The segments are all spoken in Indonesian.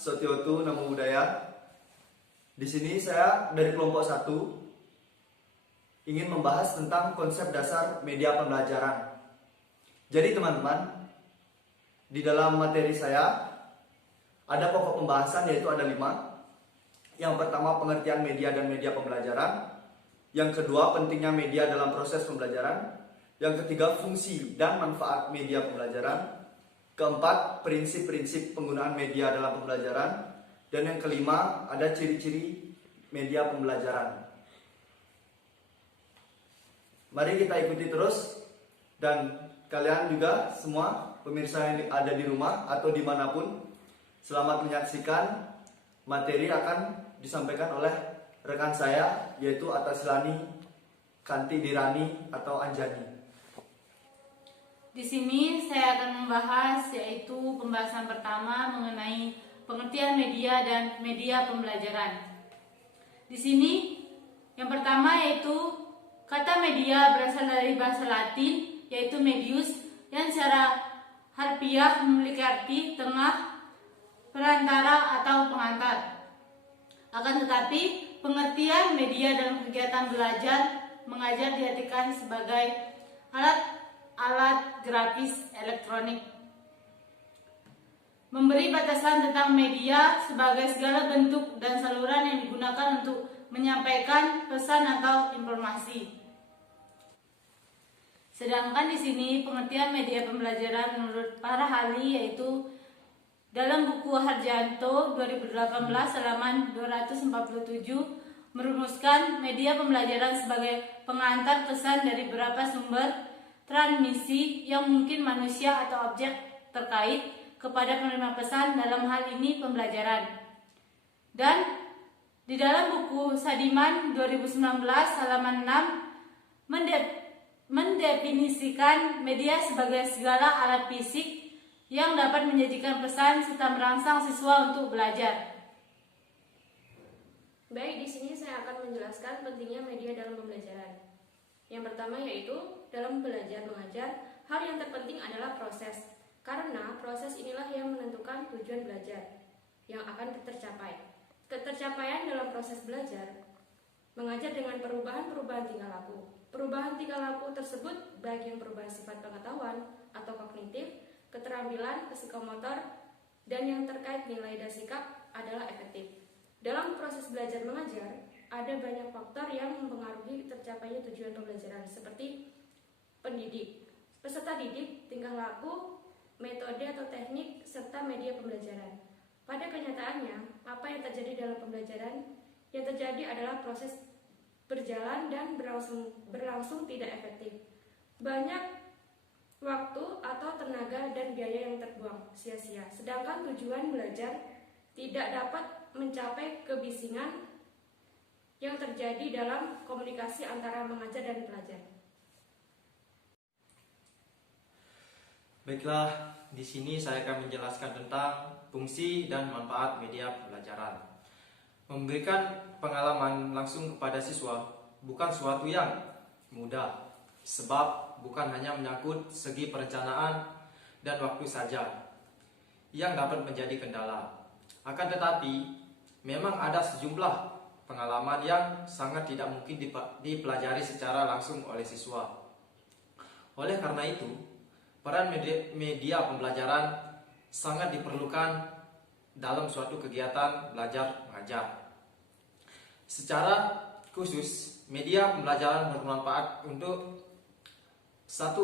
Sotiotu Namo Buddhaya. Di sini saya dari kelompok 1 ingin membahas tentang konsep dasar media pembelajaran. Jadi teman-teman, di dalam materi saya ada pokok pembahasan yaitu ada 5. Yang pertama, pengertian media dan media pembelajaran. Yang kedua, pentingnya media dalam proses pembelajaran. Yang ketiga, fungsi dan manfaat media pembelajaran. Keempat, prinsip-prinsip penggunaan media dalam pembelajaran. Dan yang kelima, ada ciri-ciri media pembelajaran. Mari kita ikuti terus. Dan kalian juga semua pemirsa yang ada di rumah atau dimanapun, selamat menyaksikan. Materi akan disampaikan oleh rekan saya, yaitu Atasilani Kanti Dirani atau Anjani. Di sini saya akan membahas yaitu pembahasan pertama mengenai pengertian media dan media pembelajaran. Di sini yang pertama yaitu kata media berasal dari bahasa Latin yaitu medius yang secara harfiah memiliki arti tengah, perantara atau pengantar. Akan tetapi pengertian media dalam kegiatan belajar mengajar diartikan sebagai alat grafis elektronik. Memberi batasan tentang media sebagai segala bentuk dan saluran yang digunakan untuk menyampaikan pesan atau informasi. Sedangkan di sini pengertian media pembelajaran menurut para ahli yaitu dalam buku Harjanto 2018 halaman 247 merumuskan media pembelajaran sebagai pengantar pesan dari beberapa sumber transmisi yang mungkin manusia atau objek terkait kepada penerima pesan, dalam hal ini pembelajaran. Dan di dalam buku Sadiman 2019 halaman 6 mendefinisikan media sebagai segala alat fisik yang dapat menyajikan pesan serta merangsang siswa untuk belajar. Baik, di sini saya akan menjelaskan pentingnya media dalam pembelajaran. Yang pertama yaitu dalam belajar mengajar, hal yang terpenting adalah proses. Karena proses inilah yang menentukan tujuan belajar yang akan tercapai. Ketercapaian dalam proses belajar mengajar dengan perubahan-perubahan tingkah laku. Perubahan tingkah laku tersebut baik yang perubahan sifat pengetahuan atau kognitif, keterampilan, psikomotor, dan yang terkait nilai dan sikap adalah efektif. Dalam proses belajar mengajar, ada banyak faktor yang mempengaruhi tercapainya tujuan pembelajaran seperti pendidik, peserta didik, tingkah laku, metode atau teknik, serta media pembelajaran. Pada kenyataannya, apa yang terjadi dalam pembelajaran? Yang terjadi adalah proses berjalan dan berlangsung tidak efektif. Banyak waktu atau tenaga dan biaya yang terbuang sia-sia. Sedangkan tujuan belajar tidak dapat mencapai kebisingan yang terjadi dalam komunikasi antara mengajar dan pelajar. Baiklah, di sini saya akan menjelaskan tentang fungsi dan manfaat media pembelajaran. Memberikan pengalaman langsung kepada siswa bukan suatu yang mudah, sebab bukan hanya menyangkut segi perencanaan dan waktu saja yang dapat menjadi kendala. Akan tetapi, memang ada sejumlah pengalaman yang sangat tidak mungkin dipelajari secara langsung oleh siswa. Oleh karena itu, peran media pembelajaran sangat diperlukan dalam suatu kegiatan belajar mengajar. Secara khusus, media pembelajaran bermanfaat untuk 1.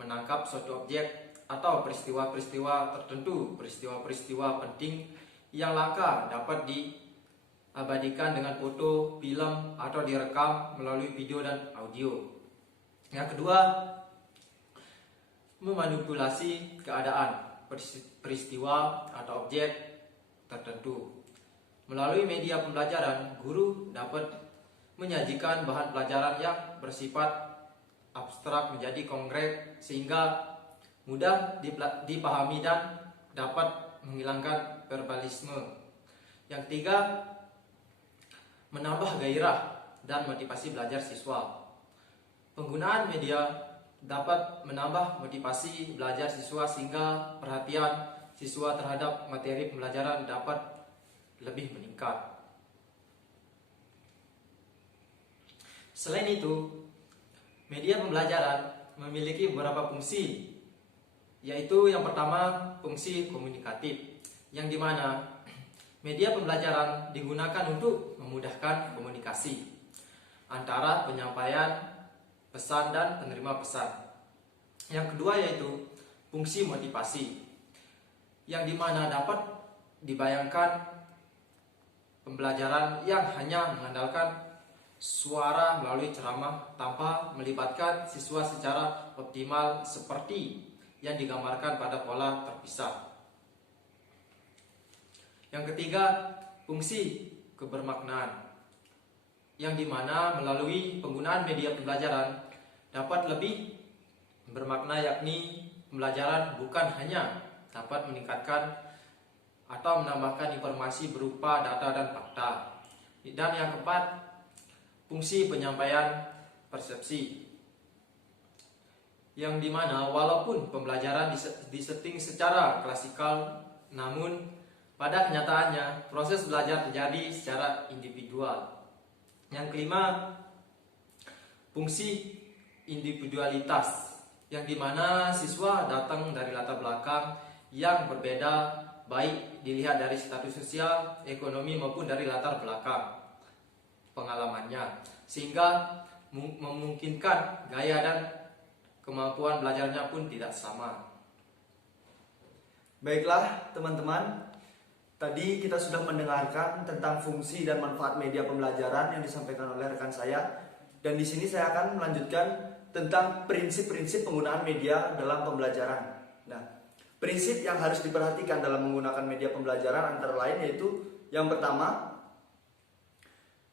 Menangkap suatu objek atau peristiwa-peristiwa tertentu, peristiwa-peristiwa penting yang langka dapat diabadikan dengan foto, film, atau direkam melalui video dan audio. Yang kedua, memanipulasi keadaan, peristiwa, atau objek tertentu. Melalui media pembelajaran, guru dapat menyajikan bahan pelajaran yang bersifat abstrak menjadi konkret sehingga mudah dipahami dan dapat menghilangkan verbalisme. Yang ketiga, menambah gairah dan motivasi belajar siswa. Penggunaan media dapat menambah motivasi belajar siswa sehingga perhatian siswa terhadap materi pembelajaran dapat lebih meningkat. Selain itu, media pembelajaran memiliki beberapa fungsi, yaitu yang pertama fungsi komunikatif, yang dimana media pembelajaran digunakan untuk memudahkan komunikasi antara penyampaian pesan dan penerima pesan. Yang kedua yaitu fungsi motivasi, yang dimana dapat dibayangkan pembelajaran yang hanya mengandalkan suara melalui ceramah tanpa melibatkan siswa secara optimal seperti yang digambarkan pada pola terpisah. Yang ketiga, fungsi kebermaknaan, yang dimana melalui penggunaan media pembelajaran dapat lebih bermakna, yakni pembelajaran bukan hanya dapat meningkatkan atau menambahkan informasi berupa data dan fakta. Dan yang keempat, fungsi penyampaian persepsi, yang dimana walaupun pembelajaran disetting secara klasikal, namun pada kenyataannya proses belajar terjadi secara individual. Yang kelima, fungsi individualitas, yang dimana siswa datang dari latar belakang yang berbeda, baik dilihat dari status sosial, ekonomi maupun dari latar belakang pengalamannya, sehingga memungkinkan gaya dan kemampuan belajarnya pun tidak sama. Baiklah teman-teman, tadi kita sudah mendengarkan tentang fungsi dan manfaat media pembelajaran yang disampaikan oleh rekan saya, dan di sini saya akan melanjutkan tentang prinsip-prinsip penggunaan media dalam pembelajaran. Nah, prinsip yang harus diperhatikan dalam menggunakan media pembelajaran antara lain yaitu yang pertama,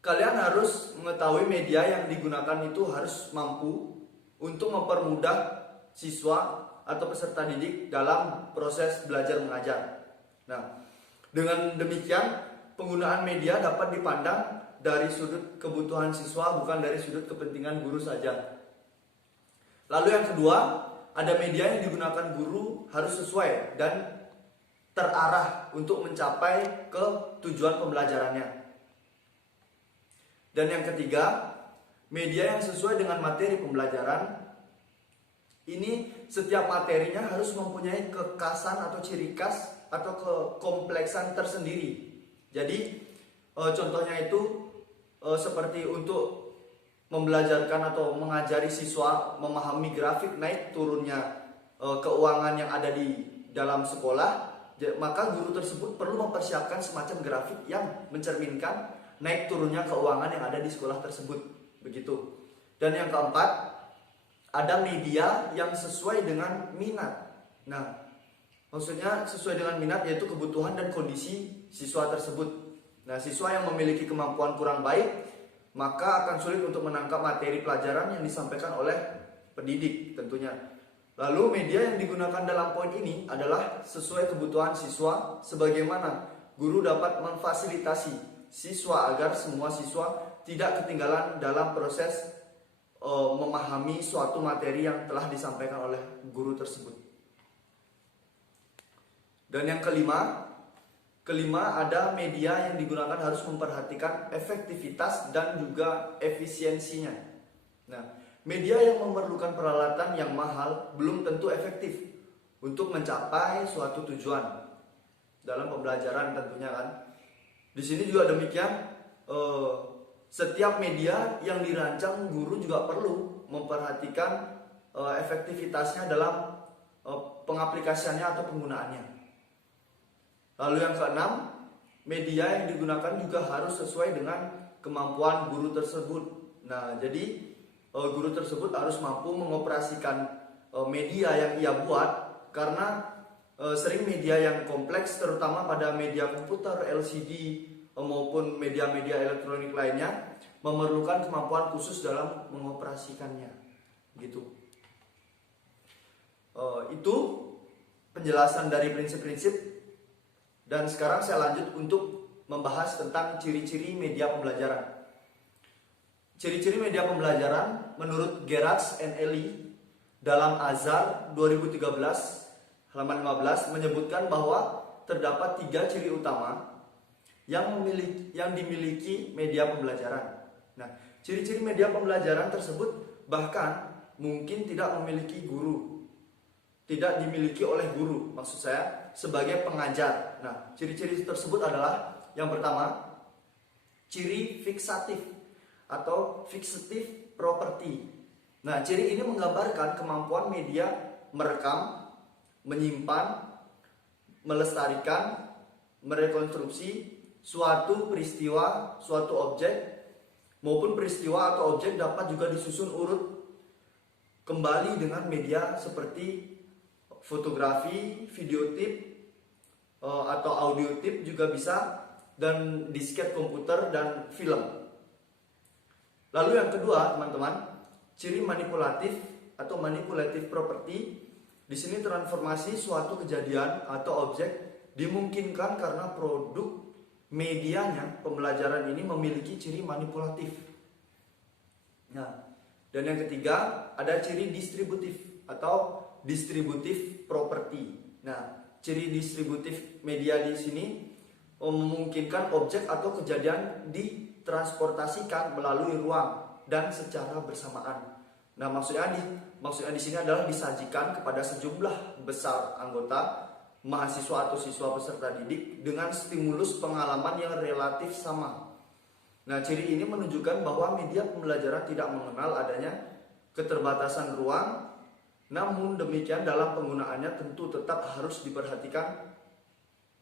kalian harus mengetahui media yang digunakan itu harus mampu untuk mempermudah siswa atau peserta didik dalam proses belajar mengajar. Nah, dengan demikian penggunaan media dapat dipandang dari sudut kebutuhan siswa, bukan dari sudut kepentingan guru saja. Lalu yang kedua, ada media yang digunakan guru harus sesuai dan terarah untuk mencapai ke tujuan pembelajarannya. Dan yang ketiga, media yang sesuai dengan materi pembelajaran. Ini setiap materinya harus mempunyai kekhasan atau ciri khas atau kekompleksan tersendiri. Jadi contohnya itu seperti untuk membelajarkan atau mengajari siswa memahami grafik naik turunnya keuangan yang ada di dalam sekolah, maka guru tersebut perlu mempersiapkan semacam grafik yang mencerminkan naik turunnya keuangan yang ada di sekolah tersebut, begitu. Dan yang keempat, ada media yang sesuai dengan minat. Nah, maksudnya sesuai dengan minat yaitu kebutuhan dan kondisi siswa tersebut. Nah, siswa yang memiliki kemampuan kurang baik, maka akan sulit untuk menangkap materi pelajaran yang disampaikan oleh pendidik tentunya. Lalu media yang digunakan dalam poin ini adalah sesuai kebutuhan siswa, sebagaimana guru dapat memfasilitasi siswa agar semua siswa tidak ketinggalan dalam proses memahami suatu materi yang telah disampaikan oleh guru tersebut. Dan yang kelima ada media yang digunakan harus memperhatikan efektivitas dan juga efisiensinya. Nah, media yang memerlukan peralatan yang mahal belum tentu efektif untuk mencapai suatu tujuan dalam pembelajaran tentunya kan. Di sini juga demikian, setiap media yang dirancang guru juga perlu memperhatikan efektivitasnya dalam pengaplikasiannya atau penggunaannya. Lalu yang keenam, media yang digunakan juga harus sesuai dengan kemampuan guru tersebut. Nah, jadi guru tersebut harus mampu mengoperasikan media yang ia buat, karena sering media yang kompleks, terutama pada media komputer, LCD maupun media-media elektronik lainnya, memerlukan kemampuan khusus dalam mengoperasikannya, gitu. Itu penjelasan dari prinsip-prinsip, dan sekarang saya lanjut untuk membahas tentang ciri-ciri media pembelajaran. Ciri-ciri media pembelajaran menurut Gerards and Ellie dalam Azhar 2013 halaman 15 menyebutkan bahwa terdapat 3 ciri utama yang dimiliki media pembelajaran. Nah, ciri-ciri media pembelajaran tersebut bahkan mungkin tidak memiliki guru, tidak dimiliki oleh guru, maksud saya sebagai pengajar. Nah, ciri-ciri tersebut adalah yang pertama, ciri fiksatif atau fixative property. Nah, ciri ini menggambarkan kemampuan media merekam, menyimpan, melestarikan, merekonstruksi suatu peristiwa, suatu objek, maupun peristiwa atau objek dapat juga disusun urut kembali dengan media seperti fotografi, videotip, atau audiotip juga bisa, dan disket komputer dan film. Lalu yang kedua, teman-teman, ciri manipulatif atau manipulative property. Di sini transformasi suatu kejadian atau objek dimungkinkan karena produk medianya pembelajaran ini memiliki ciri manipulatif. Nah, dan yang ketiga ada ciri distributif atau distributive property. Nah, ciri distributif media di sini memungkinkan objek atau kejadian ditransportasikan melalui ruang dan secara bersamaan. Nah, maksudnya di sini adalah disajikan kepada sejumlah besar anggota mahasiswa atau siswa peserta didik dengan stimulus pengalaman yang relatif sama. Nah, ciri ini menunjukkan bahwa media pembelajaran tidak mengenal adanya keterbatasan ruang. Namun demikian dalam penggunaannya tentu tetap harus diperhatikan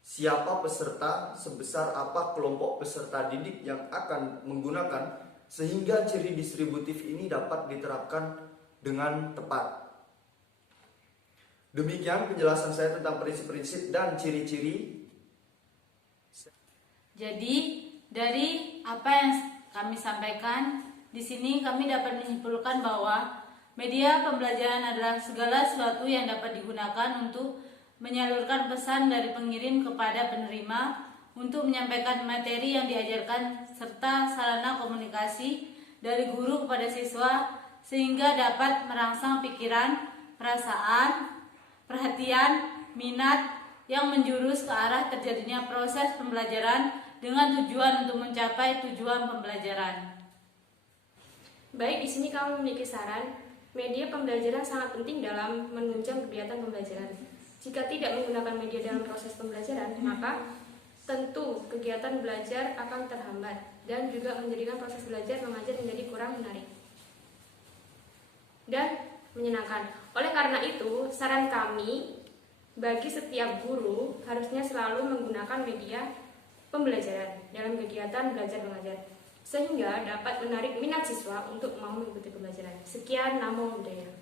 siapa peserta, sebesar apa kelompok peserta didik yang akan menggunakan, sehingga ciri distributif ini dapat diterapkan dengan tepat. Demikian penjelasan saya tentang prinsip-prinsip dan ciri-ciri. Jadi dari apa yang kami sampaikan di sini, kami dapat menyimpulkan bahwa media pembelajaran adalah segala sesuatu yang dapat digunakan untuk menyalurkan pesan dari pengirim kepada penerima, untuk menyampaikan materi yang diajarkan, serta sarana komunikasi dari guru kepada siswa, sehingga dapat merangsang pikiran, perasaan, perhatian, minat yang menjurus ke arah terjadinya proses pembelajaran dengan tujuan untuk mencapai tujuan pembelajaran. Baik, di sini kami memiliki saran. Media pembelajaran sangat penting dalam menunjang kegiatan pembelajaran. Jika tidak menggunakan media dalam proses pembelajaran, maka tentu kegiatan belajar akan terhambat dan juga menjadikan proses belajar mengajar menjadi kurang menarik dan menyenangkan. Oleh karena itu, saran kami bagi setiap guru harusnya selalu menggunakan media pembelajaran dalam kegiatan belajar mengajar, sehingga dapat menarik minat siswa untuk mau mengikuti pembelajaran. Sekian, Namo Buddhaya.